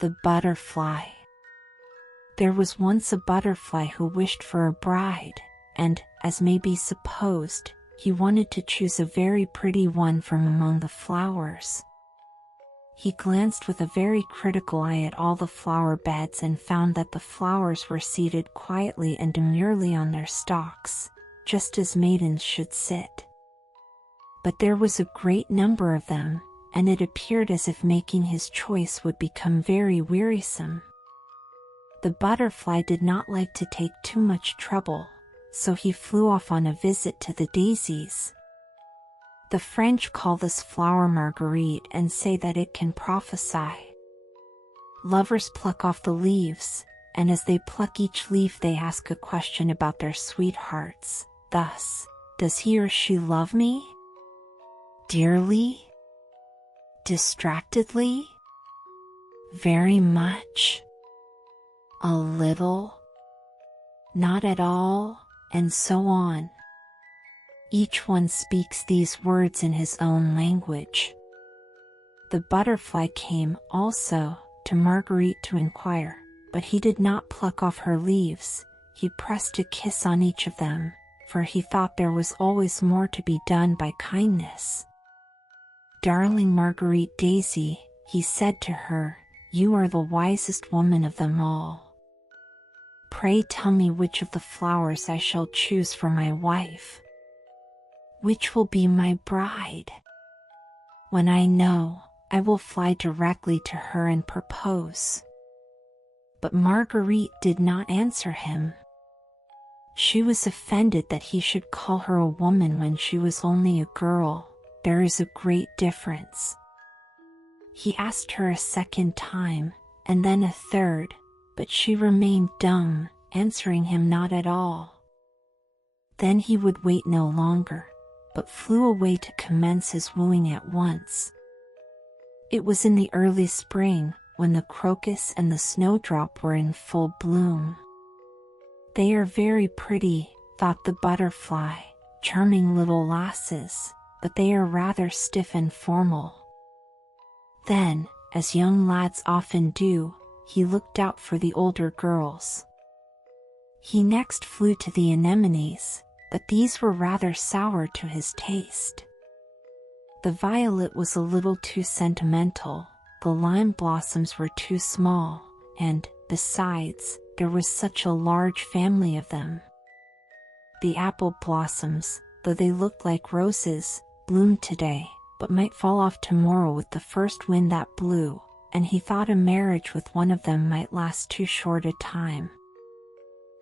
The butterfly. There was once a butterfly who wished for a bride, and, as may be supposed, he wanted to choose a very pretty one from among the flowers. He glanced with a very critical eye at all the flower beds and found that the flowers were seated quietly and demurely on their stalks, just as maidens should sit. But there was a great number of them, and it appeared as if making his choice would become very wearisome. The butterfly did not like to take too much trouble, so he flew off on a visit to the daisies. The French call this flower marguerite and say that it can prophesy. Lovers pluck off the leaves, and as they pluck each leaf they ask a question about their sweethearts, thus, "Does he or she love me? Dearly? Distractedly? Very much? A little? Not at all?" and so on. Each one speaks these words in his own language. The butterfly came, also, to Marguerite to inquire, but he did not pluck off her leaves. He pressed a kiss on each of them, for he thought there was always more to be done by kindness. "Darling Marguerite Daisy," he said to her, "you are the wisest woman of them all. Pray tell me which of the flowers I shall choose for my wife. Which will be my bride? When I know, I will fly directly to her and propose." But Marguerite did not answer him. She was offended that he should call her a woman when she was only a girl. There is a great difference. He asked her a second time, and then a third, but she remained dumb, answering him not at all. Then he would wait no longer, but flew away to commence his wooing at once. It was in the early spring, when the crocus and the snowdrop were in full bloom. "They are very pretty," thought the butterfly, "charming little lasses, but they are rather stiff and formal." Then, as young lads often do, he looked out for the older girls. He next flew to the anemones, but these were rather sour to his taste. The violet was a little too sentimental, the lime blossoms were too small, and, besides, there was such a large family of them. The apple blossoms, though they looked like roses, bloomed today, but might fall off tomorrow with the first wind that blew, and he thought a marriage with one of them might last too short a time.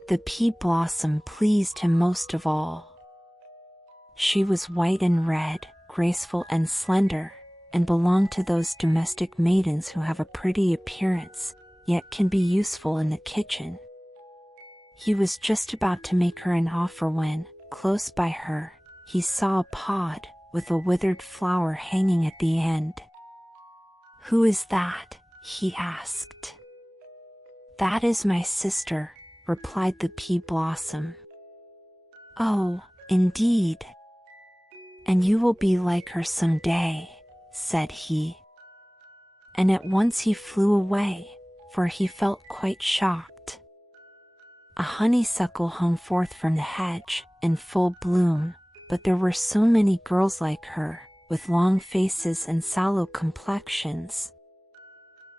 The pea blossom pleased him most of all. She was white and red, graceful and slender, and belonged to those domestic maidens who have a pretty appearance, yet can be useful in the kitchen. He was just about to make her an offer when, close by her, he saw a pod, with a withered flower hanging at the end. "Who is that?" he asked. "That is my sister," replied the pea blossom. "Oh, indeed. And you will be like her some day," said he. And at once he flew away, for he felt quite shocked. A honeysuckle hung forth from the hedge, in full bloom, but there were so many girls like her, with long faces and sallow complexions.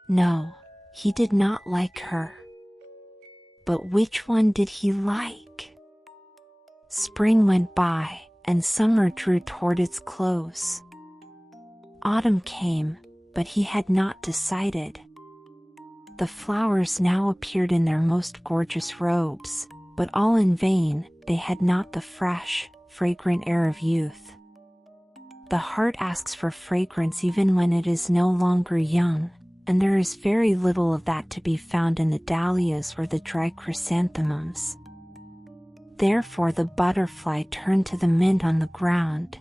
No, he did not like her. But which one did he like? Spring went by, and summer drew toward its close. Autumn came, but he had not decided. The flowers now appeared in their most gorgeous robes, but all in vain, they had not the fresh, fragrant air of youth. The heart asks for fragrance even when it is no longer young, and there is very little of that to be found in the dahlias or the dry chrysanthemums. Therefore the butterfly turned to the mint on the ground.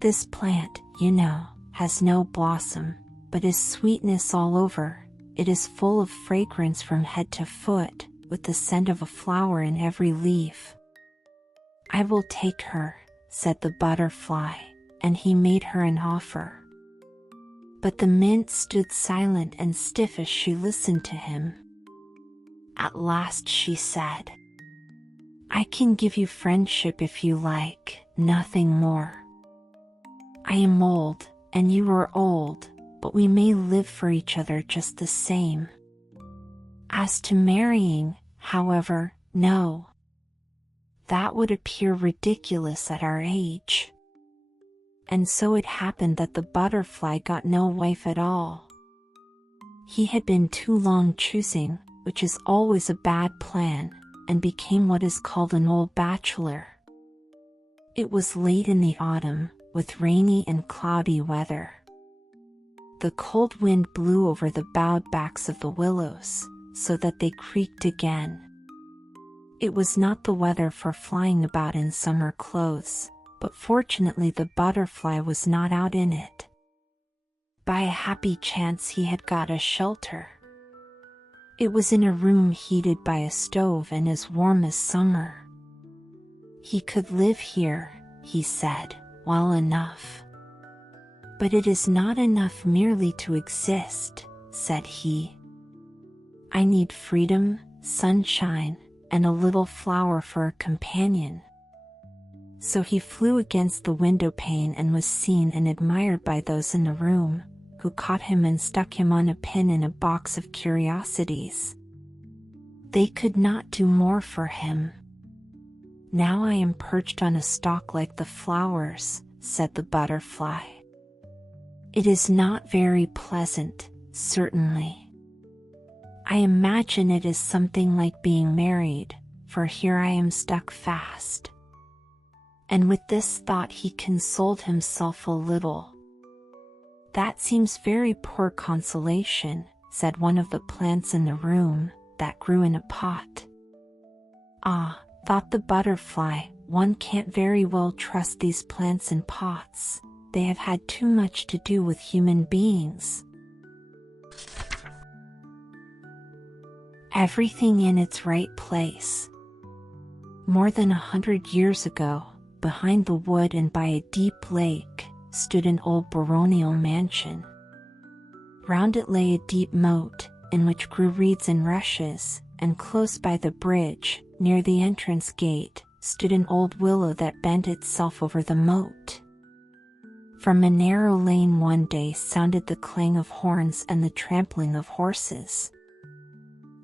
"This plant, you know, has no blossom, but is sweetness all over. It is full of fragrance from head to foot, with the scent of a flower in every leaf." "I will take her," said the butterfly, and he made her an offer. But the mint stood silent and stiff as she listened to him. At last she said, "I can give you friendship if you like, nothing more. I am old, and you are old, but we may live for each other just the same. As to marrying, however, no. That would appear ridiculous at our age." And so it happened that the butterfly got no wife at all. He had been too long choosing, which is always a bad plan, and became what is called an old bachelor. It was late in the autumn, with rainy and cloudy weather. The cold wind blew over the bowed backs of the willows, so that they creaked again. It was not the weather for flying about in summer clothes, but fortunately the butterfly was not out in it. By a happy chance he had got a shelter. It was in a room heated by a stove and as warm as summer. He could live here, he said, well enough. But it is not enough merely to exist, said he. I need freedom, sunshine, and a little flower for a companion. So he flew against the window pane and was seen and admired by those in the room, who caught him and stuck him on a pin in a box of curiosities. They could not do more for him. Now I am perched on a stalk like the flowers, said the butterfly. It is not very pleasant, certainly. I imagine it is something like being married, for here I am stuck fast. And with this thought he consoled himself a little. That seems very poor consolation, said one of the plants in the room, that grew in a pot. Ah, thought the butterfly, one can't very well trust these plants in pots. They have had too much to do with human beings. Everything in its right place. More than 100 years ago, behind the wood and by a deep lake, stood an old baronial mansion. Round it lay a deep moat, in which grew reeds and rushes, and close by the bridge, near the entrance gate, stood an old willow that bent itself over the moat. From a narrow lane one day sounded the clang of horns and the trampling of horses.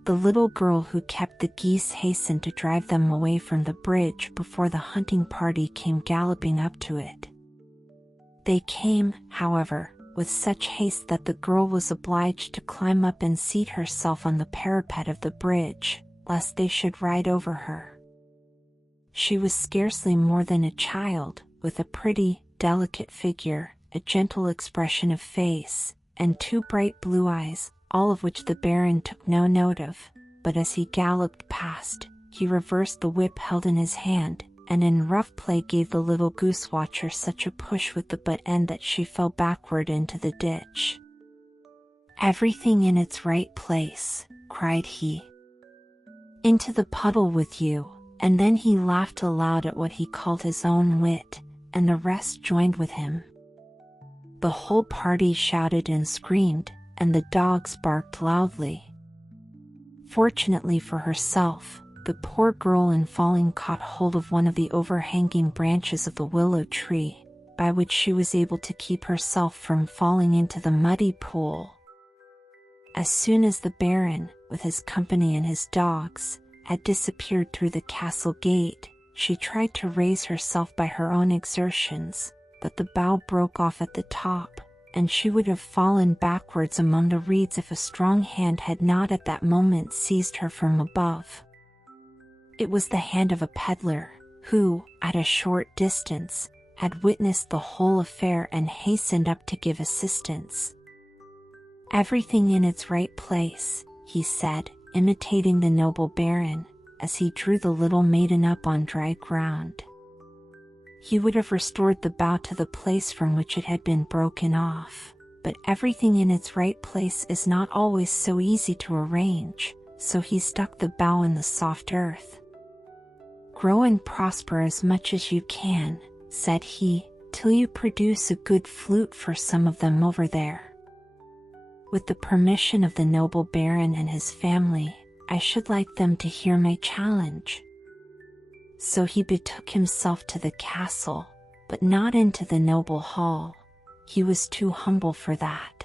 The little girl who kept the geese hastened to drive them away from the bridge before the hunting party came galloping up to it. They came, however, with such haste that the girl was obliged to climb up and seat herself on the parapet of the bridge, lest they should ride over her. She was scarcely more than a child, with a pretty, delicate figure, a gentle expression of face, and two bright blue eyes, all of which the Baron took no note of, but as he galloped past, he reversed the whip held in his hand, and in rough play gave the little goose watcher such a push with the butt end that she fell backward into the ditch. Everything in its right place, cried he. Into the puddle with you, and then he laughed aloud at what he called his own wit, and the rest joined with him. The whole party shouted and screamed, and the dogs barked loudly. Fortunately for herself, the poor girl in falling caught hold of one of the overhanging branches of the willow tree, by which she was able to keep herself from falling into the muddy pool. As soon as the Baron, with his company and his dogs, had disappeared through the castle gate, she tried to raise herself by her own exertions, but the bough broke off at the top, and she would have fallen backwards among the reeds if a strong hand had not at that moment seized her from above. It was the hand of a peddler, who, at a short distance, had witnessed the whole affair and hastened up to give assistance. Everything in its right place, he said, imitating the noble Baron, as he drew the little maiden up on dry ground. He would have restored the bough to the place from which it had been broken off, but everything in its right place is not always so easy to arrange, so he stuck the bough in the soft earth. Grow and prosper as much as you can, said he, till you produce a good flute for some of them over there. With the permission of the noble baron and his family, I should like them to hear my challenge." So he betook himself to the castle, but not into the noble hall. He was too humble for that.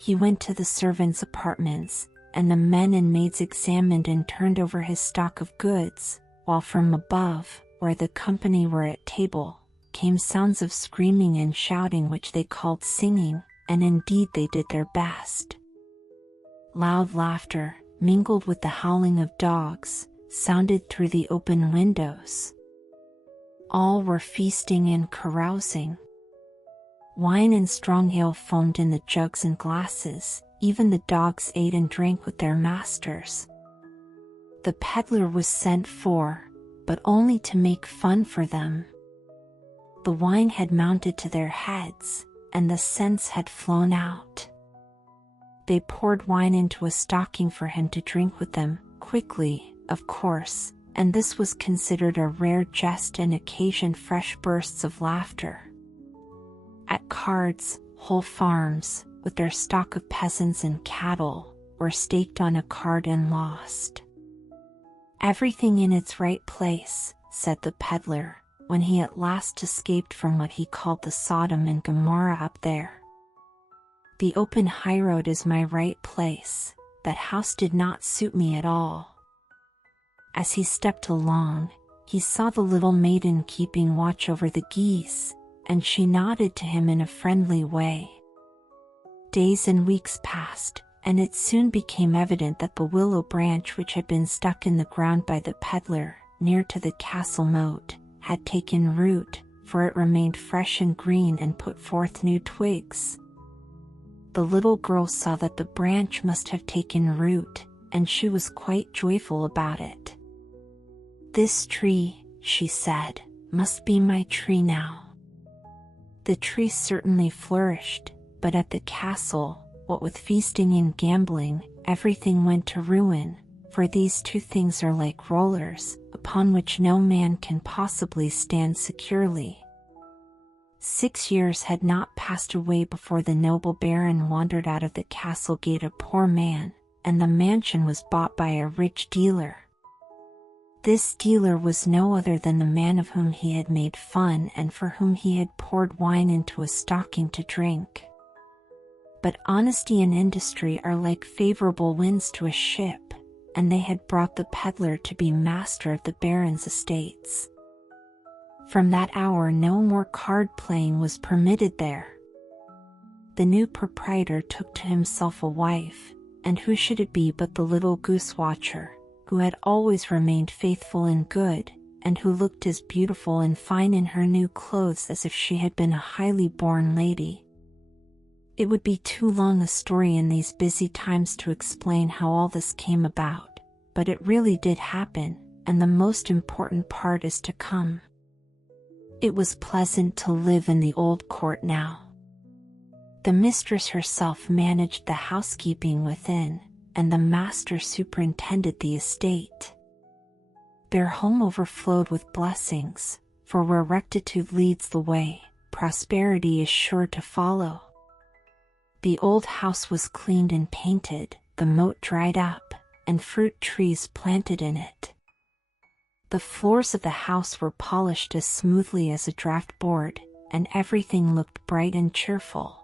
He went to the servants' apartments, and the men and maids examined and turned over his stock of goods, while from above, where the company were at table, came sounds of screaming and shouting which they called singing, and indeed they did their best. Loud laughter, mingled with the howling of dogs, sounded through the open windows. All were feasting and carousing. Wine and strong ale foamed in the jugs and glasses, even the dogs ate and drank with their masters. The peddler was sent for, but only to make fun for them. The wine had mounted to their heads, and the scents had flown out. They poured wine into a stocking for him to drink with them, quickly, of course, and this was considered a rare jest and occasioned fresh bursts of laughter. At cards, whole farms, with their stock of peasants and cattle, were staked on a card and lost. "Everything in its right place," said the peddler, when he at last escaped from what he called the Sodom and Gomorrah up there. "The open highroad is my right place. That house did not suit me at all." As he stepped along, he saw the little maiden keeping watch over the geese, and she nodded to him in a friendly way. Days and weeks passed, and it soon became evident that the willow branch which had been stuck in the ground by the peddler, near to the castle moat, had taken root, for it remained fresh and green and put forth new twigs. The little girl saw that the branch must have taken root, and she was quite joyful about it. "This tree," she said, "must be my tree now." The tree certainly flourished, but at the castle, what with feasting and gambling, everything went to ruin, for these two things are like rollers, upon which no man can possibly stand securely. 6 years had not passed away before the noble baron wandered out of the castle gate a poor man, and the mansion was bought by a rich dealer. This dealer was no other than the man of whom he had made fun and for whom he had poured wine into a stocking to drink. But honesty and industry are like favorable winds to a ship, and they had brought the peddler to be master of the baron's estates. From that hour no more card playing was permitted there. The new proprietor took to himself a wife, and who should it be but the little goose watcher, who had always remained faithful and good, and who looked as beautiful and fine in her new clothes as if she had been a highly born lady. It would be too long a story in these busy times to explain how all this came about, but it really did happen, and the most important part is to come. It was pleasant to live in the old court now. The mistress herself managed the housekeeping within, and the master superintended the estate. Their home overflowed with blessings, for where rectitude leads the way, prosperity is sure to follow. The old house was cleaned and painted, the moat dried up, and fruit trees planted in it. The floors of the house were polished as smoothly as a draught board, and everything looked bright and cheerful.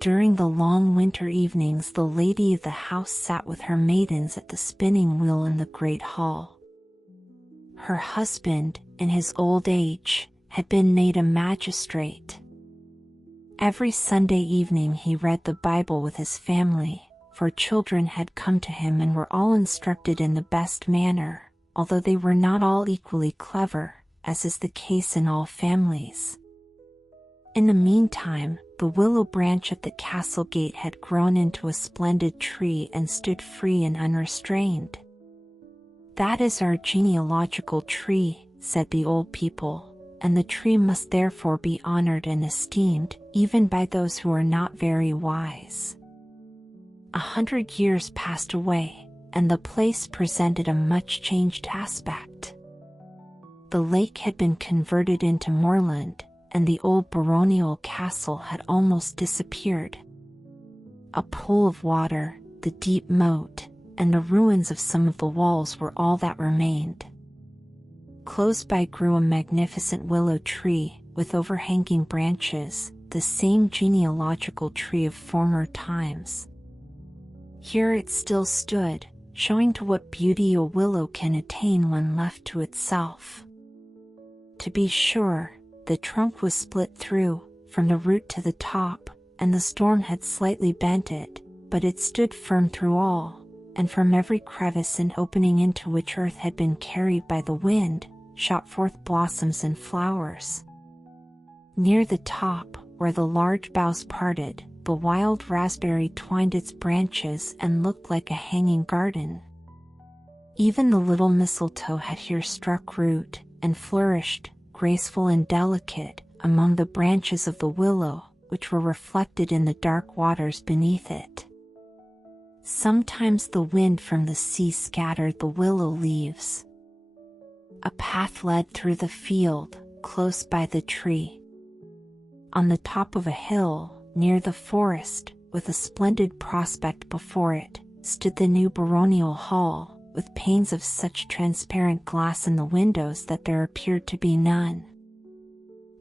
During the long winter evenings the lady of the house sat with her maidens at the spinning wheel in the great hall. Her husband, in his old age, had been made a magistrate. Every Sunday evening he read the Bible with his family, for children had come to him and were all instructed in the best manner, although they were not all equally clever, as is the case in all families. In the meantime, the willow branch at the castle gate had grown into a splendid tree and stood free and unrestrained. "That is our genealogical tree," said the old people, "and the tree must therefore be honored and esteemed, even by those who are not very wise." 100 years passed away, and the place presented a much changed aspect. The lake had been converted into moorland, and the old baronial castle had almost disappeared. A pool of water, the deep moat, and the ruins of some of the walls were all that remained. Close by grew a magnificent willow tree with overhanging branches, the same genealogical tree of former times. Here it still stood, showing to what beauty a willow can attain when left to itself. To be sure, the trunk was split through, from the root to the top, and the storm had slightly bent it, but it stood firm through all, and from every crevice and opening into which earth had been carried by the wind, shot forth blossoms and flowers. Near the top, where the large boughs parted, the wild raspberry twined its branches and looked like a hanging garden. Even the little mistletoe had here struck root, and flourished, graceful and delicate, among the branches of the willow, which were reflected in the dark waters beneath it. Sometimes the wind from the sea scattered the willow leaves. A path led through the field, close by the tree. On the top of a hill, near the forest, with a splendid prospect before it, stood the new baronial hall, with panes of such transparent glass in the windows that there appeared to be none.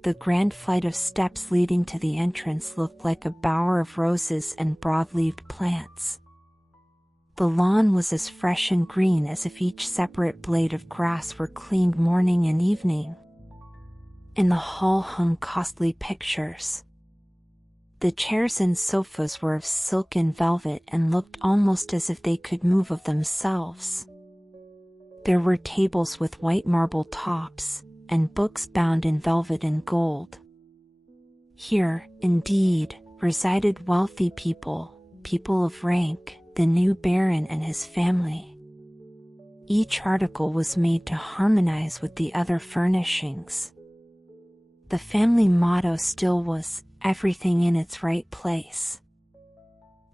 The grand flight of steps leading to the entrance looked like a bower of roses and broad-leaved plants. The lawn was as fresh and green as if each separate blade of grass were cleaned morning and evening. In the hall hung costly pictures. The chairs and sofas were of silk and velvet and looked almost as if they could move of themselves. There were tables with white marble tops, and books bound in velvet and gold. Here, indeed, resided wealthy people, people of rank, the new baron and his family. Each article was made to harmonize with the other furnishings. The family motto still was, "Everything in its right place."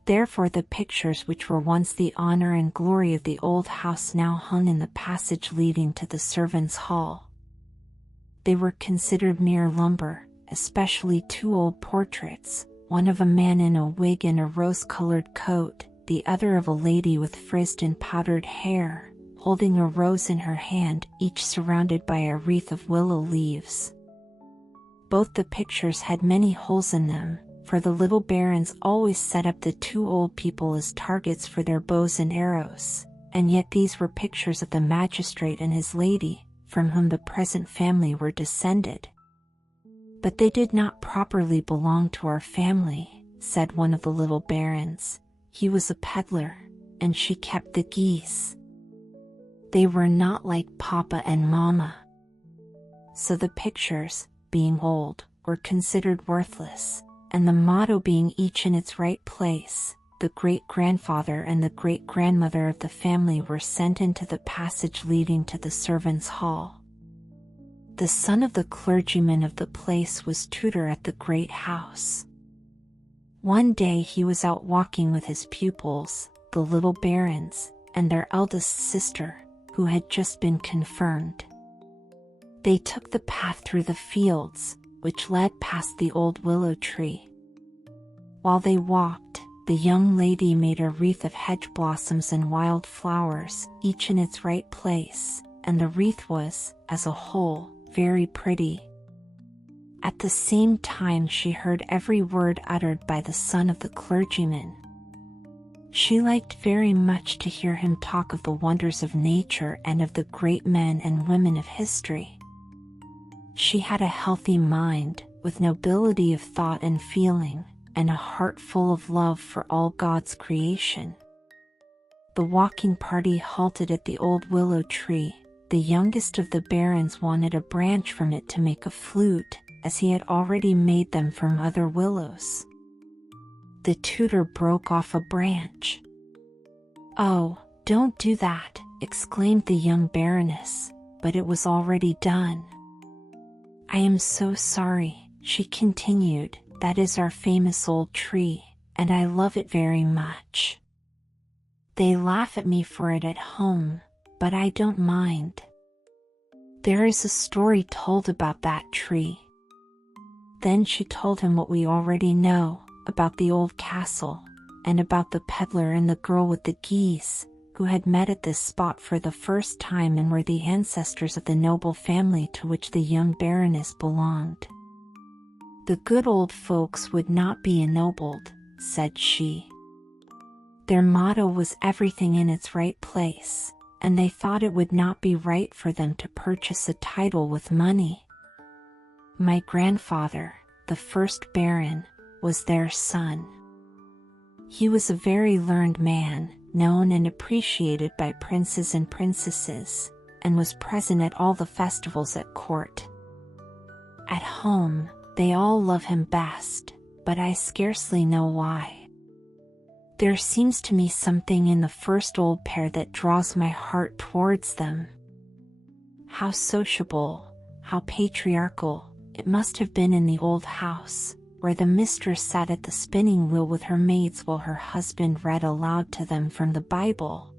Therefore the pictures which were once the honor and glory of the old house now hung in the passage leading to the servants' hall. They were considered mere lumber, especially two old portraits, one of a man in a wig and a rose-colored coat, the other of a lady with frizzed and powdered hair, holding a rose in her hand, each surrounded by a wreath of willow leaves. Both the pictures had many holes in them, for the little barons always set up the two old people as targets for their bows and arrows, and yet these were pictures of the magistrate and his lady, from whom the present family were descended. "But they did not properly belong to our family," said one of the little barons. "He was a peddler, and she kept the geese. They were not like Papa and Mama." So the pictures, being old, were considered worthless, and the motto being each in its right place, the great-grandfather and the great-grandmother of the family were sent into the passage leading to the servants' hall. The son of the clergyman of the place was tutor at the great house. One day he was out walking with his pupils, the little barons, and their eldest sister, who had just been confirmed. They took the path through the fields, which led past the old willow tree. While they walked, the young lady made a wreath of hedge blossoms and wild flowers, each in its right place, and the wreath was, as a whole, very pretty. At the same time she heard every word uttered by the son of the clergyman. She liked very much to hear him talk of the wonders of nature and of the great men and women of history. She had a healthy mind, with nobility of thought and feeling, and a heart full of love for all God's creation. The walking party halted at the old willow tree. The youngest of the barons wanted a branch from it to make a flute, as he had already made them from other willows. The tutor broke off a branch. "Oh, don't do that," exclaimed the young baroness, but it was already done. "I am so sorry," she continued, "that is our famous old tree, and I love it very much. They laugh at me for it at home, but I don't mind. There is a story told about that tree." Then she told him what we already know, about the old castle, and about the peddler and the girl with the geese, who had met at this spot for the first time and were the ancestors of the noble family to which the young Baroness belonged. "The good old folks would not be ennobled," said she. "Their motto was everything in its right place, and they thought it would not be right for them to purchase a title with money. My grandfather, the first Baron, was their son. He was a very learned man, known and appreciated by princes and princesses, and was present at all the festivals at court. At home, they all love him best, but I scarcely know why. There seems to me something in the first old pair that draws my heart towards them. How sociable, how patriarchal, it must have been in the old house, where the mistress sat at the spinning wheel with her maids while her husband read aloud to them from the Bible.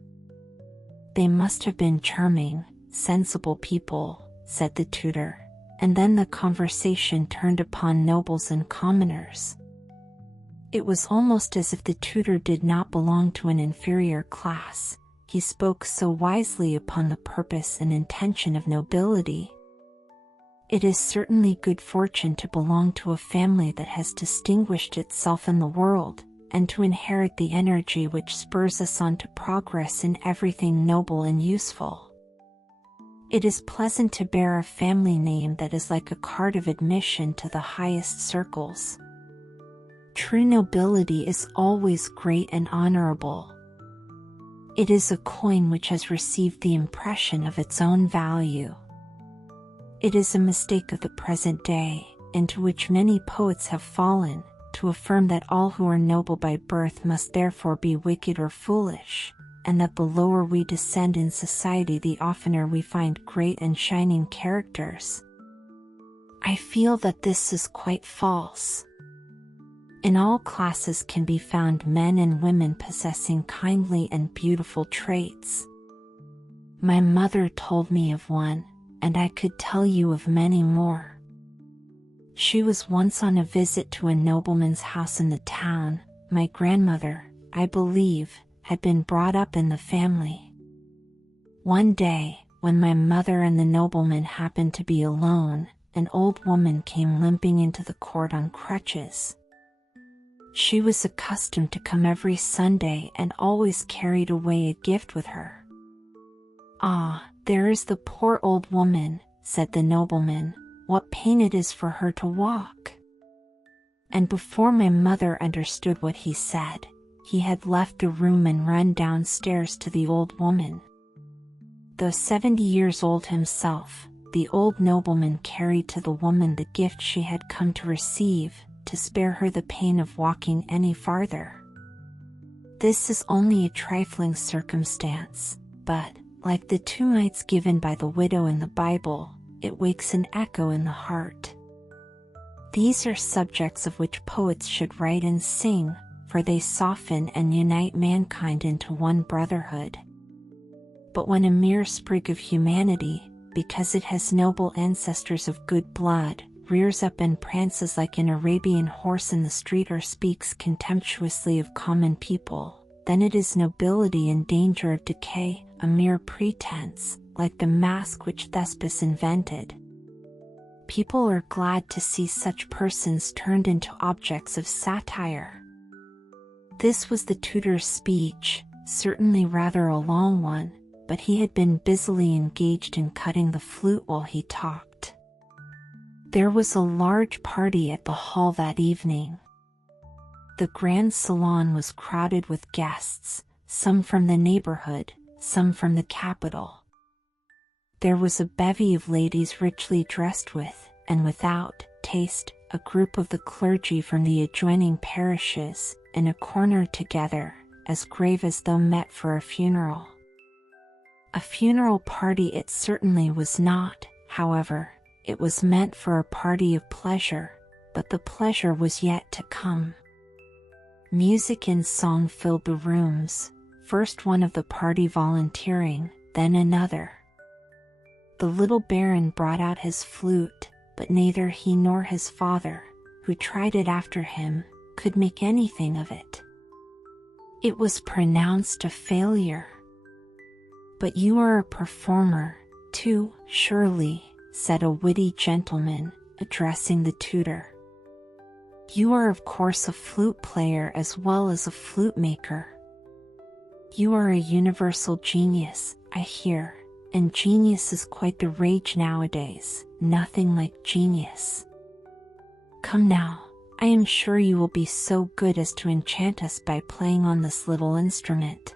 They must have been charming, sensible people," said the tutor, and then the conversation turned upon nobles and commoners. It was almost as if the tutor did not belong to an inferior class, he spoke so wisely upon the purpose and intention of nobility. It is certainly good fortune to belong to a family that has distinguished itself in the world, and to inherit the energy which spurs us on to progress in everything noble and useful. It is pleasant to bear a family name that is like a card of admission to the highest circles. True nobility is always great and honorable. It is a coin which has received the impression of its own value. It is a mistake of the present day, into which many poets have fallen, to affirm that all who are noble by birth must therefore be wicked or foolish, and that the lower we descend in society the oftener we find great and shining characters. I feel that this is quite false. In all classes can be found men and women possessing kindly and beautiful traits. My mother told me of one, and I could tell you of many more. She was once on a visit to a nobleman's house in the town. My grandmother, I believe, had been brought up in the family. One day, when my mother and the nobleman happened to be alone, an old woman came limping into the court on crutches. She was accustomed to come every Sunday and always carried away a gift with her. "Ah, there is the poor old woman," said the nobleman, "what pain it is for her to walk." And before my mother understood what he said, he had left the room and run downstairs to the old woman. Though 70 years old himself, the old nobleman carried to the woman the gift she had come to receive, to spare her the pain of walking any farther. This is only a trifling circumstance, but, like the 2 mites given by the widow in the Bible, it wakes an echo in the heart. These are subjects of which poets should write and sing, for they soften and unite mankind into one brotherhood. But when a mere sprig of humanity, because it has noble ancestors of good blood, rears up and prances like an Arabian horse in the street or speaks contemptuously of common people, then it is nobility in danger of decay, a mere pretense, like the mask which Thespis invented. People are glad to see such persons turned into objects of satire. This was the tutor's speech, certainly rather a long one, but he had been busily engaged in cutting the flute while he talked. There was a large party at the hall that evening. The grand salon was crowded with guests, some from the neighborhood, some from the capital. There was a bevy of ladies richly dressed with, and without taste, a group of the clergy from the adjoining parishes, in a corner together, as grave as though met for a funeral. A funeral party it certainly was not, however. It was meant for a party of pleasure, but the pleasure was yet to come. Music and song filled the rooms, first one of the party volunteering, then another. The little Baron brought out his flute, but neither he nor his father, who tried it after him, could make anything of it. It was pronounced a failure. "But you are a performer, too, surely," said a witty gentleman, addressing the tutor. "You are of course a flute player as well as a flute maker. You are a universal genius, I hear, and genius is quite the rage nowadays, nothing like genius. Come now, I am sure you will be so good as to enchant us by playing on this little instrument."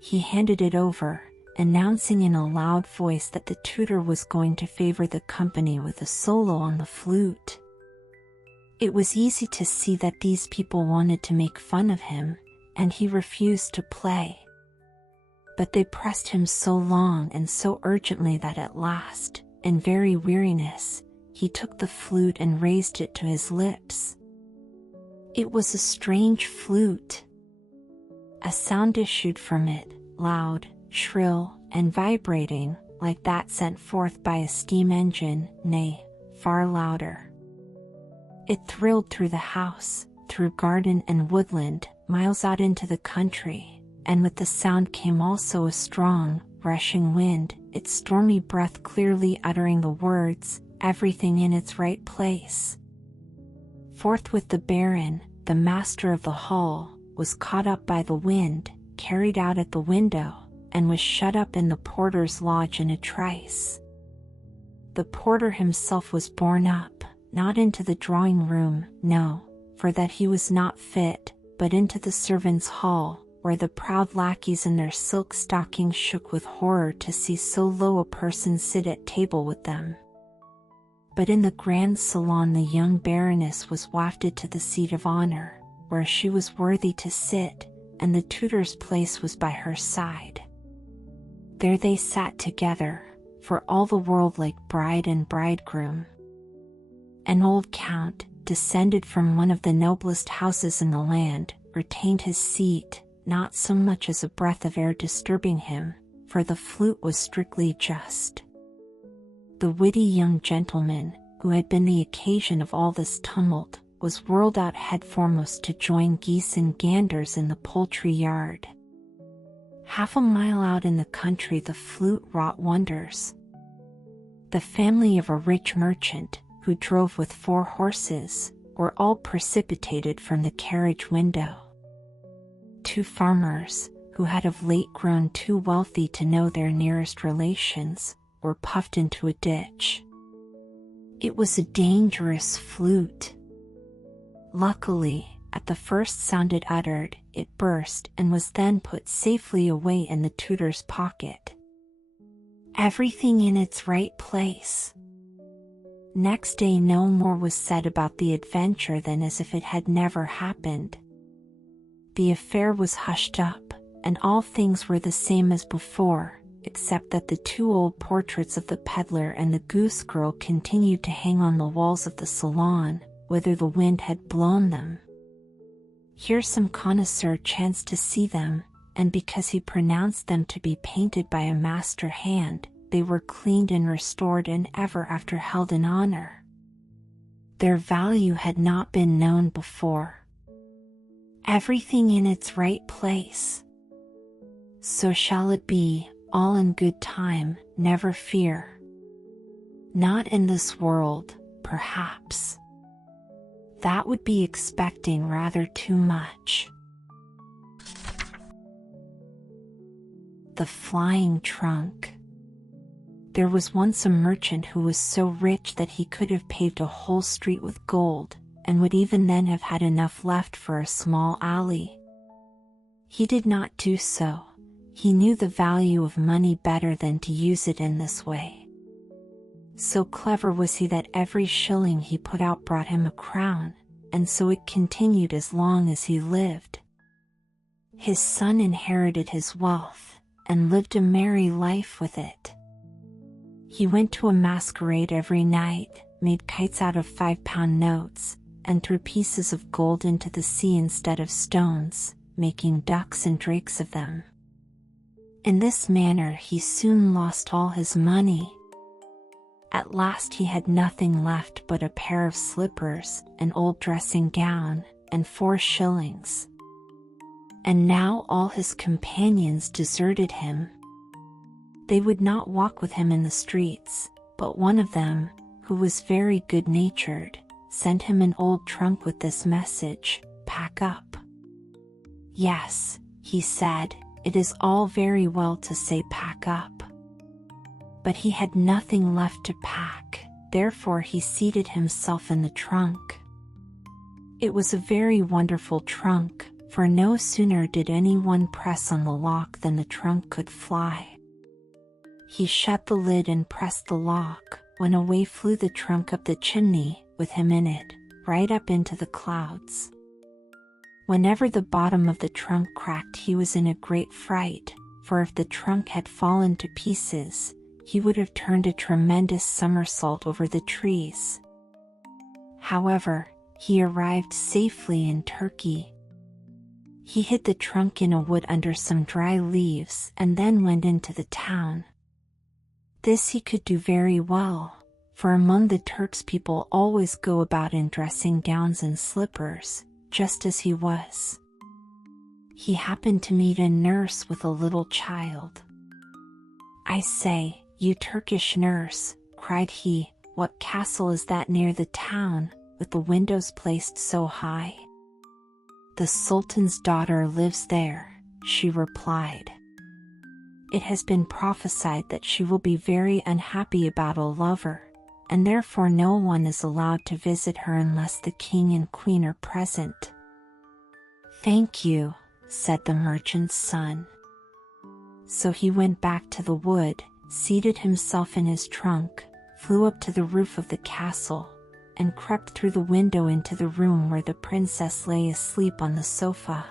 He handed it over, announcing in a loud voice that the tutor was going to favor the company with a solo on the flute. It was easy to see that these people wanted to make fun of him, and he refused to play. But they pressed him so long and so urgently that at last, in very weariness, he took the flute and raised it to his lips. It was a strange flute. A sound issued from it, loud, shrill, and vibrating, like that sent forth by a steam engine, nay, far louder. It thrilled through the house, through garden and woodland, miles out into the country, and with the sound came also a strong, rushing wind, its stormy breath clearly uttering the words, "Everything in its right place." Forthwith the Baron, the master of the hall, was caught up by the wind, carried out at the window, and was shut up in the porter's lodge in a trice. The porter himself was borne up, not into the drawing room, no, for that he was not fit, but into the servants' hall, where the proud lackeys in their silk stockings shook with horror to see so low a person sit at table with them. But in the grand salon the young Baroness was wafted to the seat of honor, where she was worthy to sit, and the tutor's place was by her side. There they sat together, for all the world like bride and bridegroom. An old count, descended from one of the noblest houses in the land, retained his seat, not so much as a breath of air disturbing him, for the flute was strictly just. The witty young gentleman, who had been the occasion of all this tumult, was whirled out headforemost to join geese and ganders in the poultry yard. Half a mile out in the country the flute wrought wonders. The family of a rich merchant, who drove with 4 horses, were all precipitated from the carriage window. 2 farmers, who had of late grown too wealthy to know their nearest relations, were puffed into a ditch. It was a dangerous flute. Luckily, at the first sound it uttered, it burst and was then put safely away in the tutor's pocket. Everything in its right place. Next day no more was said about the adventure than as if it had never happened. The affair was hushed up, and all things were the same as before, except that the 2 old portraits of the peddler and the goose girl continued to hang on the walls of the salon, whither the wind had blown them. Here some connoisseur chanced to see them, and because he pronounced them to be painted by a master hand, they were cleaned and restored and ever after held in honor. Their value had not been known before. Everything in its right place. So shall it be, all in good time, never fear. Not in this world, perhaps. That would be expecting rather too much. The Flying Trunk. There was once a merchant who was so rich that he could have paved a whole street with gold, and would even then have had enough left for a small alley. He did not do so. He knew the value of money better than to use it in this way. So clever was he that every shilling he put out brought him a crown, and so it continued as long as he lived. His son inherited his wealth, and lived a merry life with it. He went to a masquerade every night, made kites out of 5-pound notes, and threw pieces of gold into the sea instead of stones, making ducks and drakes of them. In this manner he soon lost all his money. At last he had nothing left but a pair of slippers, an old dressing gown, and 4 shillings. and now all his companions deserted him. They would not walk with him in the streets, but one of them, who was very good-natured, sent him an old trunk with this message: "Pack up." "Yes," he said, "it is all very well to say pack up." But he had nothing left to pack, therefore he seated himself in the trunk. It was a very wonderful trunk, for no sooner did anyone press on the lock than the trunk could fly. He shut the lid and pressed the lock, when away flew the trunk up the chimney, with him in it, right up into the clouds. Whenever the bottom of the trunk cracked, he was in a great fright, for if the trunk had fallen to pieces, he would have turned a tremendous somersault over the trees. However, he arrived safely in Turkey. He hid the trunk in a wood under some dry leaves and then went into the town. This he could do very well, for among the Turks people always go about in dressing gowns and slippers, just as he was. He happened to meet a nurse with a little child. "I say, you Turkish nurse," cried he, "what castle is that near the town, with the windows placed so high?" "The Sultan's daughter lives there," she replied. "It has been prophesied that she will be very unhappy about a lover, and therefore no one is allowed to visit her unless the king and queen are present." "Thank you," said the merchant's son. So he went back to the wood, seated himself in his trunk, flew up to the roof of the castle, and crept through the window into the room where the princess lay asleep on the sofa.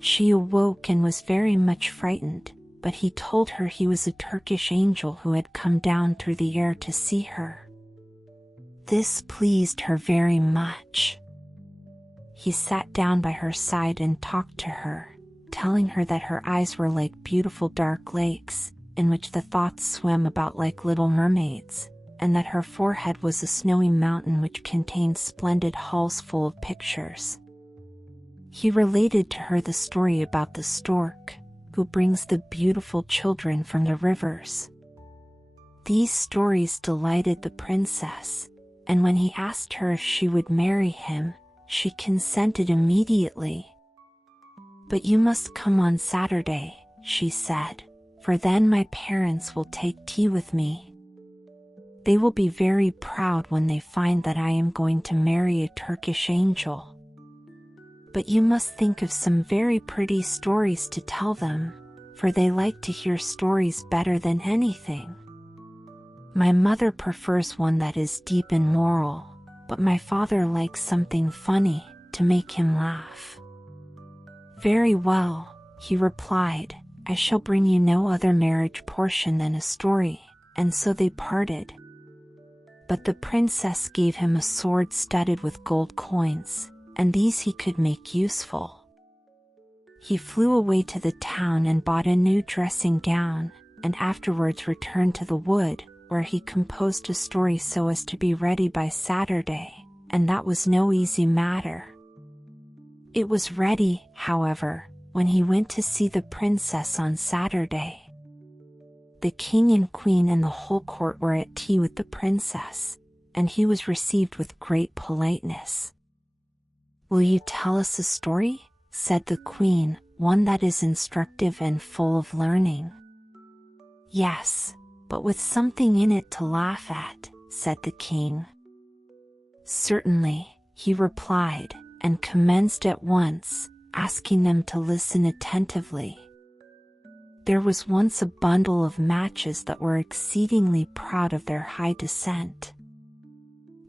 She awoke and was very much frightened, but he told her he was a Turkish angel who had come down through the air to see her. This pleased her very much. He sat down by her side and talked to her, telling her that her eyes were like beautiful dark lakes, in which the thoughts swam about like little mermaids, and that her forehead was a snowy mountain which contained splendid halls full of pictures. He related to her the story about the stork, who brings the beautiful children from the rivers. These stories delighted the princess, and when he asked her if she would marry him, she consented immediately. "But you must come on Saturday," she said, "for then my parents will take tea with me. They will be very proud when they find that I am going to marry a Turkish angel. But you must think of some very pretty stories to tell them, for they like to hear stories better than anything. My mother prefers one that is deep and moral, but my father likes something funny, to make him laugh." "Very well," he replied, "I shall bring you no other marriage portion than a story," and so they parted. But the princess gave him a sword studded with gold coins, and these he could make useful. He flew away to the town and bought a new dressing gown, and afterwards returned to the wood, where he composed a story so as to be ready by Saturday, and that was no easy matter. It was ready, however, when he went to see the princess on Saturday. The king and queen and the whole court were at tea with the princess, and he was received with great politeness. "Will you tell us a story?" said the queen, "one that is instructive and full of learning." "Yes, but with something in it to laugh at," said the king. "Certainly," he replied, and commenced at once, asking them to listen attentively. There was once a bundle of matches that were exceedingly proud of their high descent.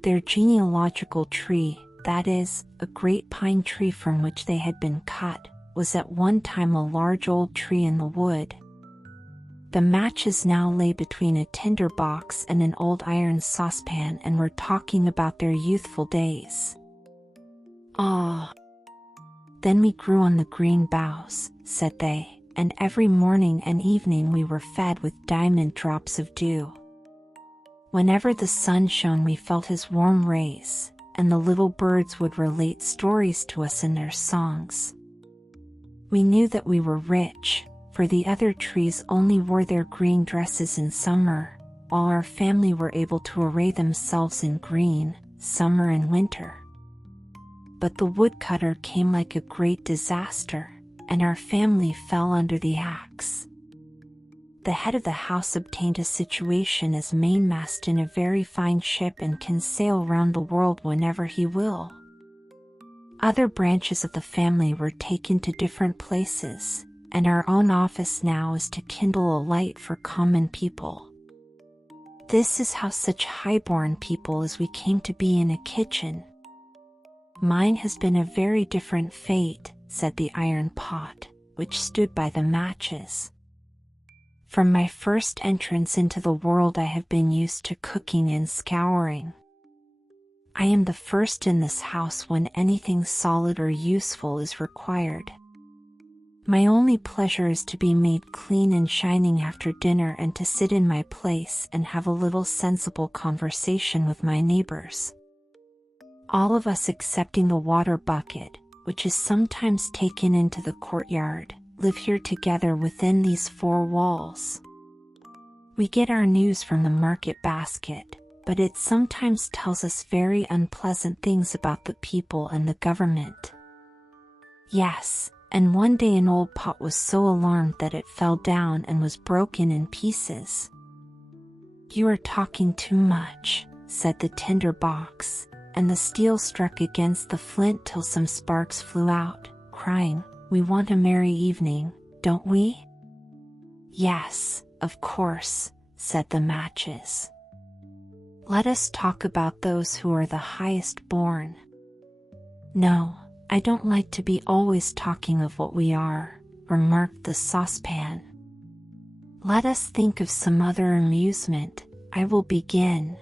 Their genealogical tree, that is, a great pine tree from which they had been cut, was at one time a large old tree in the wood. The matches now lay between a tinder box and an old iron saucepan and were talking about their youthful days. "Ah! Then we grew on the green boughs," said they, "and every morning and evening we were fed with diamond drops of dew. Whenever the sun shone we felt his warm rays, and the little birds would relate stories to us in their songs. We knew that we were rich, for the other trees only wore their green dresses in summer, while our family were able to array themselves in green, summer and winter. But the woodcutter came like a great disaster, and our family fell under the axe. The head of the house obtained a situation as mainmast in a very fine ship and can sail round the world whenever he will. Other branches of the family were taken to different places, and our own office now is to kindle a light for common people. This is how such high-born people as we came to be in a kitchen. Mine has been a very different fate, said the iron pot, which stood by the matches. From my first entrance into the world I have been used to cooking and scouring. I am the first in this house when anything solid or useful is required. My only pleasure is to be made clean and shining after dinner and to sit in my place and have a little sensible conversation with my neighbors. All of us excepting the water bucket, which is sometimes taken into the courtyard, live here together within these four walls. We get our news from the market basket, but it sometimes tells us very unpleasant things about the people and the government. Yes, and one day an old pot was so alarmed that it fell down and was broken in pieces. You are talking too much, said the tinder box, and the steel struck against the flint till some sparks flew out, crying, "We want a merry evening, don't we?" "Yes, of course," said the matches. "Let us talk about those who are the highest born." "No, I don't like to be always talking of what we are," remarked the saucepan. "Let us think of some other amusement. I will begin.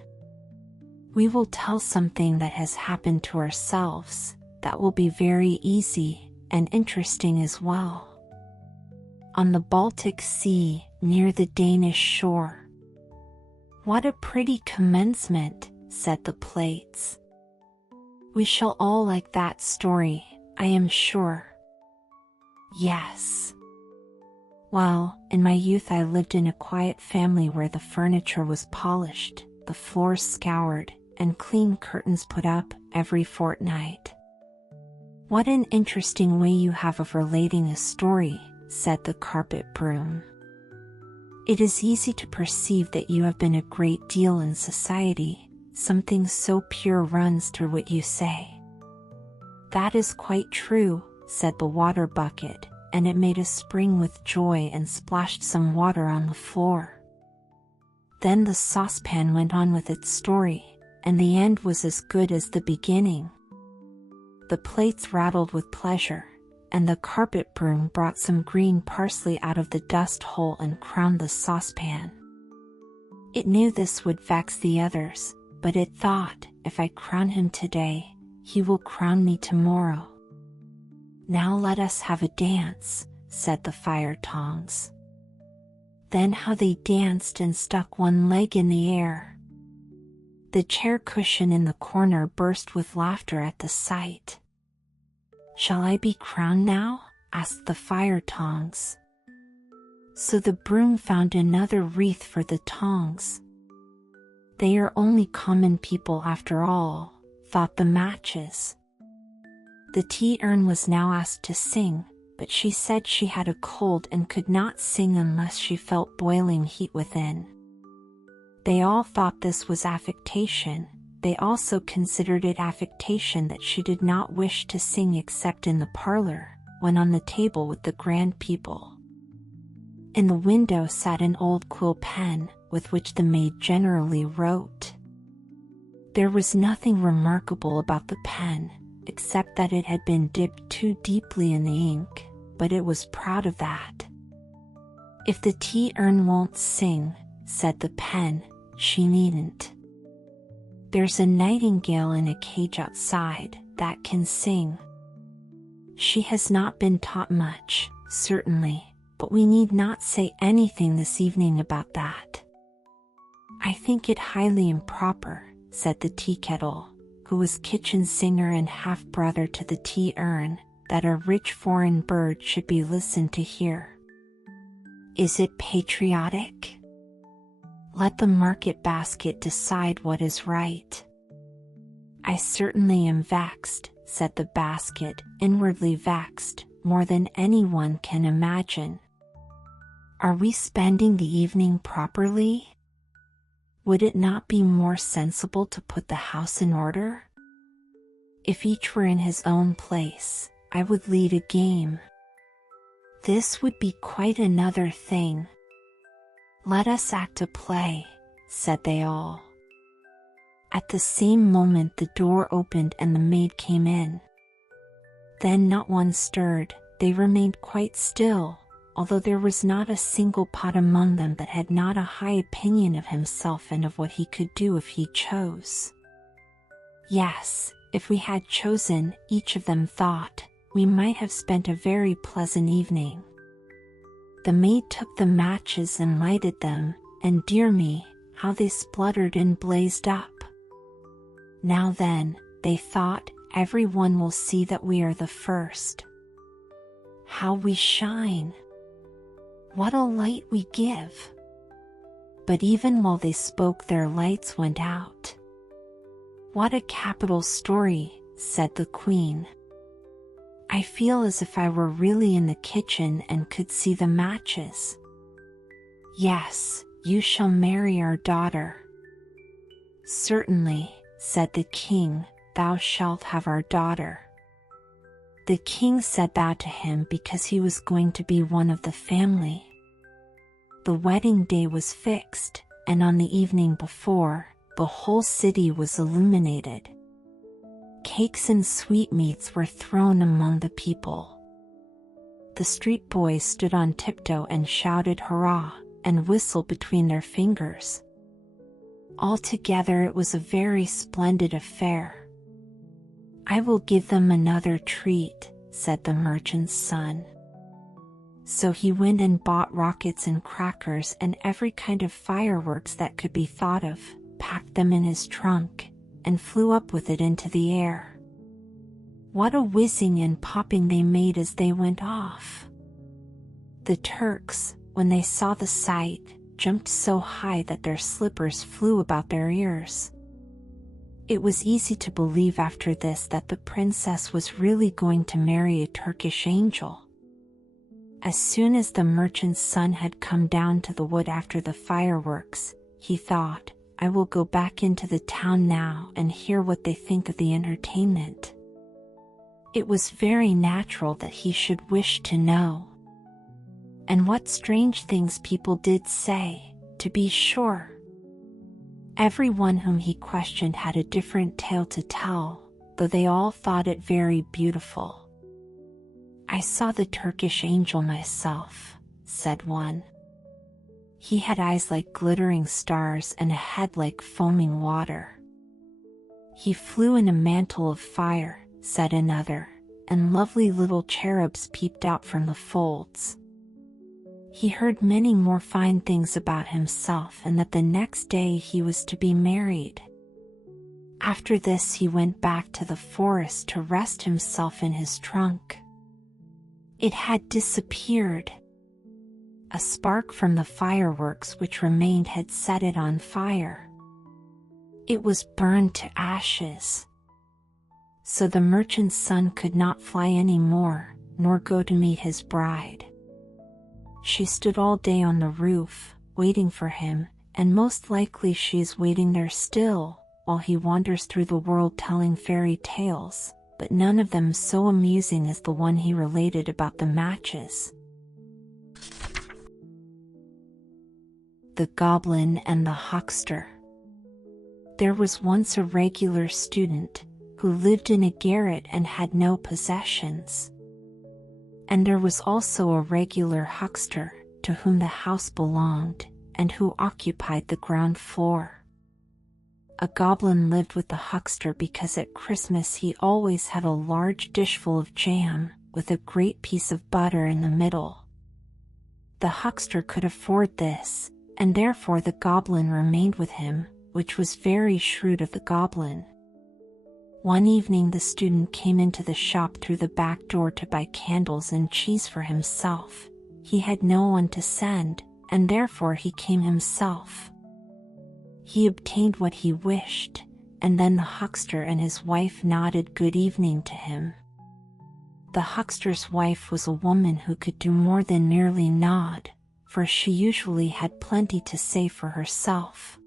We will tell something that has happened to ourselves. That will be very easy and interesting as well. On the Baltic Sea, near the Danish shore." "What a pretty commencement," said the plates. "We shall all like that story, I am sure." "Yes. Well, in my youth I lived in a quiet family where the furniture was polished, the floors scoured, and clean curtains put up every fortnight." "What an interesting way you have of relating a story," said the carpet broom. "It is easy to perceive that you have been a great deal in society. Something so pure runs through what you say." "That is quite true," said the water bucket, and it made a spring with joy and splashed some water on the floor. Then the saucepan went on with its story, and the end was as good as the beginning. The plates rattled with pleasure, and the carpet broom brought some green parsley out of the dust hole and crowned the saucepan. It knew this would vex the others, but it thought, if I crown him today, he will crown me tomorrow. "Now let us have a dance," said the fire tongs. Then how they danced and stuck one leg in the air. The chair cushion in the corner burst with laughter at the sight. "Shall I be crowned now?" asked the fire tongs. So the broom found another wreath for the tongs. "They are only common people after all," thought the matches. The tea urn was now asked to sing, but she said she had a cold and could not sing unless she felt boiling heat within. They all thought this was affectation. They also considered it affectation that she did not wish to sing except in the parlor, when on the table with the grand people. In the window sat an old quill pen, with which the maid generally wrote. There was nothing remarkable about the pen, except that it had been dipped too deeply in the ink, but it was proud of that. "If the tea urn won't sing," said the pen, "she needn't. There's a nightingale in a cage outside that can sing. She has not been taught much, certainly, but we need not say anything this evening about that." "I think it highly improper," said the tea kettle, who was kitchen singer and half-brother to the tea urn, that a rich foreign bird should be listened to here? Is it patriotic? Let the market basket decide what is right. I certainly am vexed, said the basket, inwardly vexed, more than anyone can imagine. Are we spending the evening properly? Would it not be more sensible to put the house in order? If each were in his own place, I would lead a game. This would be quite another thing. Let us act a play, said they all. At the same moment the door opened and the maid came in. Then not one stirred, they remained quite still, although there was not a single pot among them that had not a high opinion of himself and of what he could do if he chose. Yes, if we had chosen, each of them thought, we might have spent a very pleasant evening. The maid took the matches and lighted them, and dear me, how they spluttered and blazed up. Now then, they thought, every one will see that we are the first. How we shine! What a light we give! But even while they spoke their lights went out. What a capital story, said the Queen. I feel as if I were really in the kitchen and could see the matches. Yes, you shall marry our daughter. Certainly, said the King, thou shalt have our daughter. The King said that to him because he was going to be one of the family. The wedding day was fixed, and on the evening before, the whole city was illuminated. Cakes and sweetmeats were thrown among the people. The street boys stood on tiptoe and shouted hurrah, and whistled between their fingers. Altogether it was a very splendid affair. I will give them another treat, said the merchant's son. So he went and bought rockets and crackers and every kind of fireworks that could be thought of, packed them in his trunk, and flew up with it into the air. What a whizzing and popping they made as they went off! The Turks, when they saw the sight, jumped so high that their slippers flew about their ears. It was easy to believe after this that the princess was really going to marry a Turkish angel. As soon as the merchant's son had come down to the wood after the fireworks, he thought, I will go back into the town now and hear what they think of the entertainment. It was very natural that he should wish to know. And what strange things people did say, to be sure. Everyone whom he questioned had a different tale to tell, though they all thought it very beautiful. I saw the Turkish angel myself, said one. He had eyes like glittering stars and a head like foaming water. He flew in a mantle of fire, said another, and lovely little cherubs peeped out from the folds. He heard many more fine things about himself and that the next day he was to be married. After this he went back to the forest to rest himself in his trunk. It had disappeared. A spark from the fireworks which remained had set it on fire. It was burned to ashes. So the merchant's son could not fly any more, nor go to meet his bride. She stood all day on the roof, waiting for him, and most likely she is waiting there still, while he wanders through the world telling fairy tales, but none of them so amusing as the one he related about the matches. The Goblin and the Huckster. There was once a regular student, who lived in a garret and had no possessions. And there was also a regular huckster, to whom the house belonged, and who occupied the ground floor. A goblin lived with the huckster because at Christmas he always had a large dishful of jam, with a great piece of butter in the middle. The huckster could afford this, and therefore the goblin remained with him, which was very shrewd of the goblin. One evening the student came into the shop through the back door to buy candles and cheese for himself. He had no one to send, and therefore he came himself. He obtained what he wished, and then the huckster and his wife nodded good evening to him. The huckster's wife was a woman who could do more than merely nod, for she usually had plenty to say for herself.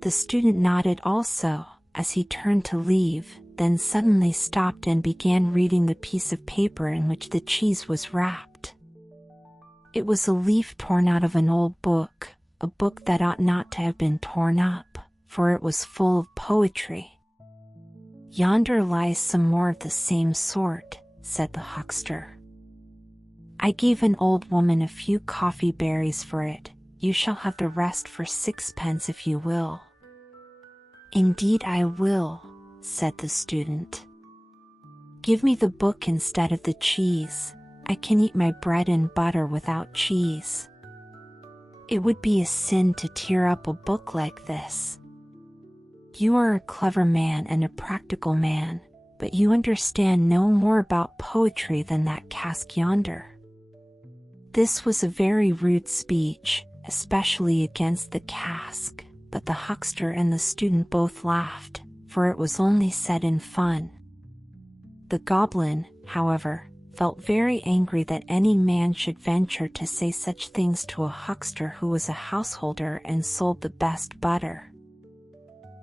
The student nodded also, as he turned to leave, then suddenly stopped and began reading the piece of paper in which the cheese was wrapped. It was a leaf torn out of an old book, a book that ought not to have been torn up, for it was full of poetry. "Yonder lies some more of the same sort," said the huckster. "I gave an old woman a few coffee berries for it. You shall have the rest for 6 pence if you will." "Indeed I will," said the student. "Give me the book instead of the cheese. I can eat my bread and butter without cheese." "It would be a sin to tear up a book like this. You are a clever man and a practical man, but you understand no more about poetry than that cask yonder." This was a very rude speech, especially against the cask, but the huckster and the student both laughed, for it was only said in fun. The goblin, however, felt very angry that any man should venture to say such things to a huckster who was a householder and sold the best butter.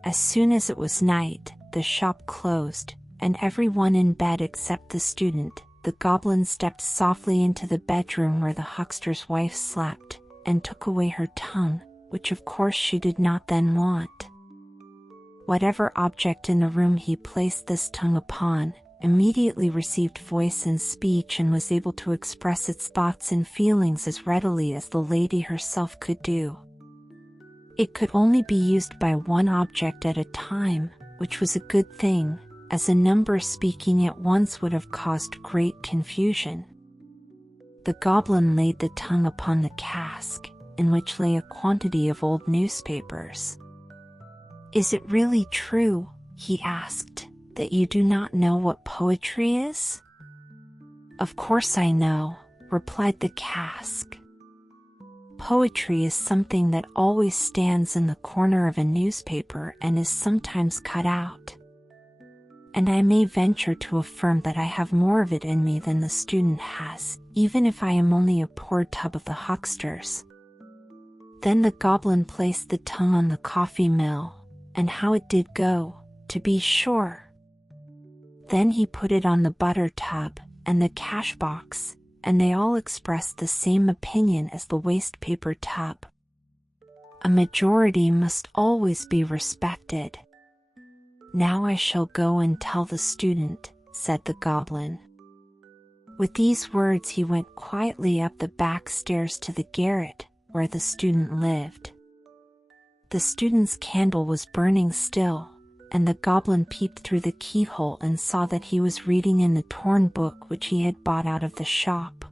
As soon as it was night, the shop closed, and everyone in bed except the student. The goblin stepped softly into the bedroom where the huckster's wife slept, and took away her tongue, which of course she did not then want. Whatever object in the room he placed this tongue upon, immediately received voice and speech and was able to express its thoughts and feelings as readily as the lady herself could do. It could only be used by one object at a time, which was a good thing, as a number speaking at once would have caused great confusion. The goblin laid the tongue upon the cask, in which lay a quantity of old newspapers. "Is it really true," he asked, "that you do not know what poetry is?" "Of course I know," replied the cask. "Poetry is something that always stands in the corner of a newspaper and is sometimes cut out. And I may venture to affirm that I have more of it in me than the student has, even if I am only a poor tub of the huckster's." Then the goblin placed the tongue on the coffee mill, and how it did go, to be sure! Then he put it on the butter tub, and the cash box, and they all expressed the same opinion as the waste paper tub. A majority must always be respected. "Now I shall go and tell the student," said the goblin. With these words he went quietly up the back stairs to the garret, where the student lived. The student's candle was burning still, and the goblin peeped through the keyhole and saw that he was reading in the torn book which he had bought out of the shop.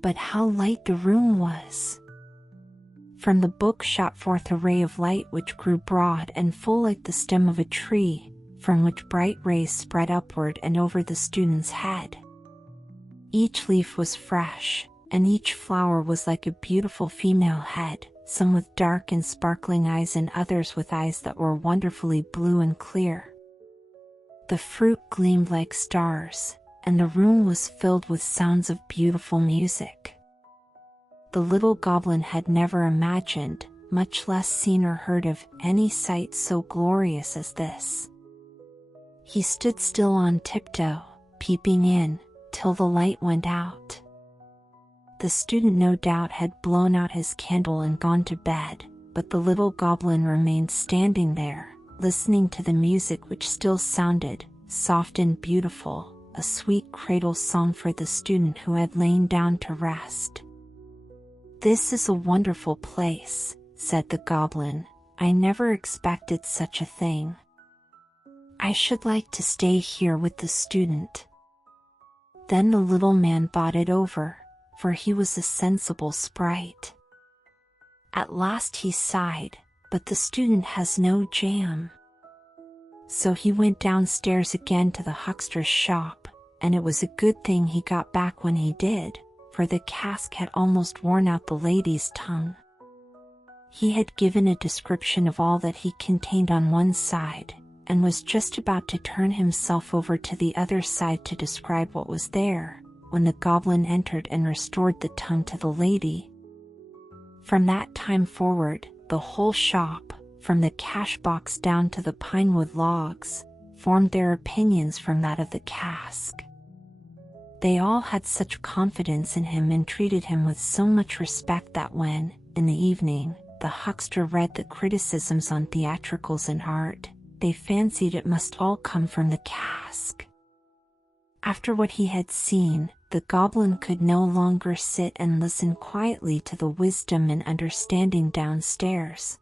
But how light the room was! From the book shot forth a ray of light which grew broad and full like the stem of a tree, from which bright rays spread upward and over the student's head. Each leaf was fresh, and each flower was like a beautiful female head, some with dark and sparkling eyes and others with eyes that were wonderfully blue and clear. The fruit gleamed like stars, and the room was filled with sounds of beautiful music. The little goblin had never imagined, much less seen or heard of, any sight so glorious as this. He stood still on tiptoe, peeping in, till the light went out. The student no doubt had blown out his candle and gone to bed, but the little goblin remained standing there, listening to the music which still sounded, soft and beautiful, a sweet cradle song for the student who had lain down to rest. "This is a wonderful place," said the goblin. "I never expected such a thing. I should like to stay here with the student." Then the little man thought it over, for he was a sensible sprite. At last he sighed, "But the student has no jam." So he went downstairs again to the huckster's shop, and it was a good thing he got back when he did, for the cask had almost worn out the lady's tongue. He had given a description of all that he contained on one side, and was just about to turn himself over to the other side to describe what was there, when the goblin entered and restored the tongue to the lady. From that time forward, the whole shop, from the cash box down to the pinewood logs, formed their opinions from that of the cask. They all had such confidence in him and treated him with so much respect that when, in the evening, the huckster read the criticisms on theatricals and art, they fancied it must all come from the cask. After what he had seen, the goblin could no longer sit and listen quietly to the wisdom and understanding downstairs.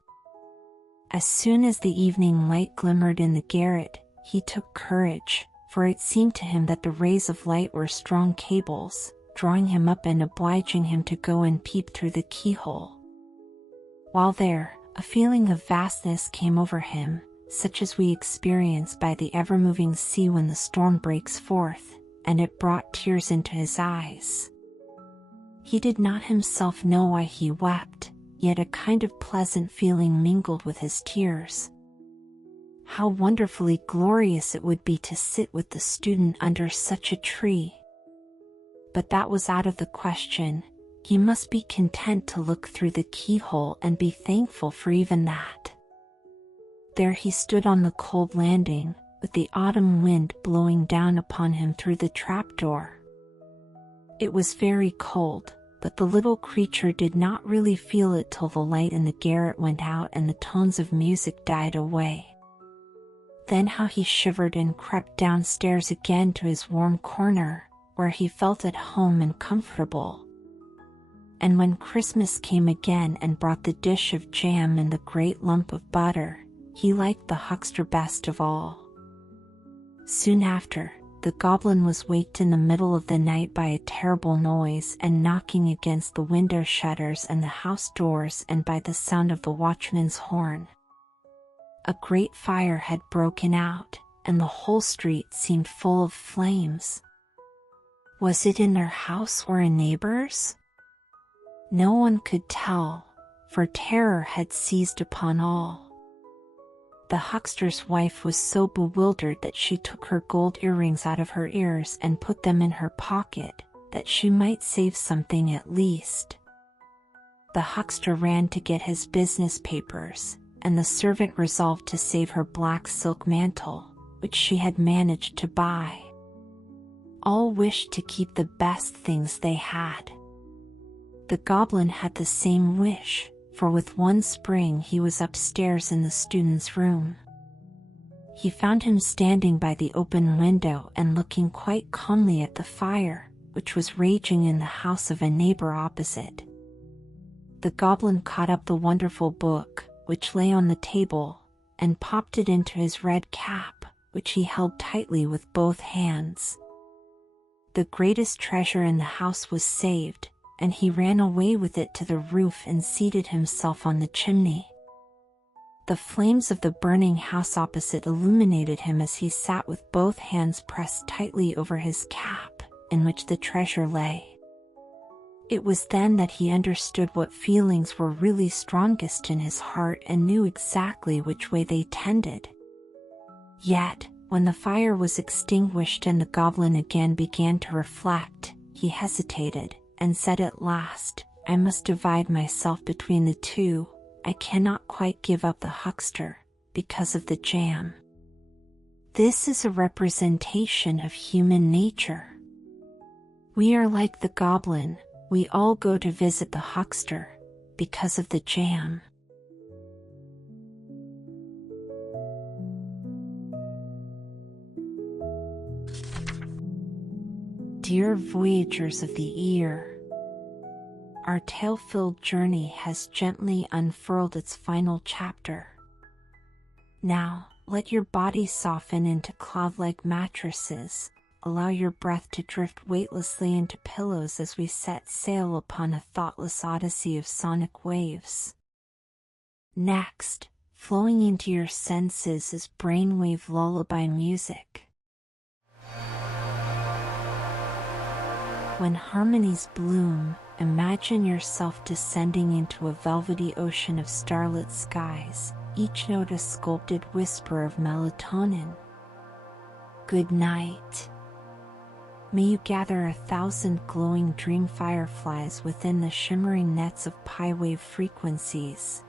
As soon as the evening light glimmered in the garret, he took courage, for it seemed to him that the rays of light were strong cables, drawing him up and obliging him to go and peep through the keyhole. While there, a feeling of vastness came over him, such as we experience by the ever-moving sea when the storm breaks forth, and it brought tears into his eyes. He did not himself know why he wept, yet a kind of pleasant feeling mingled with his tears. How wonderfully glorious it would be to sit with the student under such a tree! But that was out of the question. He must be content to look through the keyhole and be thankful for even that. There he stood on the cold landing, with the autumn wind blowing down upon him through the trapdoor. It was very cold, but the little creature did not really feel it till the light in the garret went out and the tones of music died away. Then how he shivered and crept downstairs again to his warm corner, where he felt at home and comfortable. And when Christmas came again and brought the dish of jam and the great lump of butter, he liked the huckster best of all. Soon after, the goblin was waked in the middle of the night by a terrible noise and knocking against the window shutters and the house doors and by the sound of the watchman's horn. A great fire had broken out, and the whole street seemed full of flames. Was it in their house or a neighbor's? No one could tell, for terror had seized upon all. The huckster's wife was so bewildered that she took her gold earrings out of her ears and put them in her pocket, that she might save something at least. The huckster ran to get his business papers, and the servant resolved to save her black silk mantle, which she had managed to buy. All wished to keep the best things they had. The goblin had the same wish, for with one spring he was upstairs in the student's room. He found him standing by the open window and looking quite calmly at the fire, which was raging in the house of a neighbor opposite. The goblin caught up the wonderful book, which lay on the table, and popped it into his red cap, which he held tightly with both hands. The greatest treasure in the house was saved, and he ran away with it to the roof and seated himself on the chimney. The flames of the burning house opposite illuminated him as he sat with both hands pressed tightly over his cap, in which the treasure lay. It was then that he understood what feelings were really strongest in his heart and knew exactly which way they tended. Yet, when the fire was extinguished and the goblin again began to reflect, he hesitated, and said at last, "I must divide myself between the two. I cannot quite give up the huckster, because of the jam." This is a representation of human nature. We are like the goblin, we all go to visit the huckster, because of the jam. Dear voyagers of the ear, our tale-filled journey has gently unfurled its final chapter. Now, let your body soften into cloud-like mattresses, allow your breath to drift weightlessly into pillows as we set sail upon a thoughtless odyssey of sonic waves. Next, flowing into your senses as brainwave lullaby music. When harmonies bloom, imagine yourself descending into a velvety ocean of starlit skies, each note a sculpted whisper of melatonin. Good night. May you gather 1,000 glowing dream fireflies within the shimmering nets of pi wave frequencies.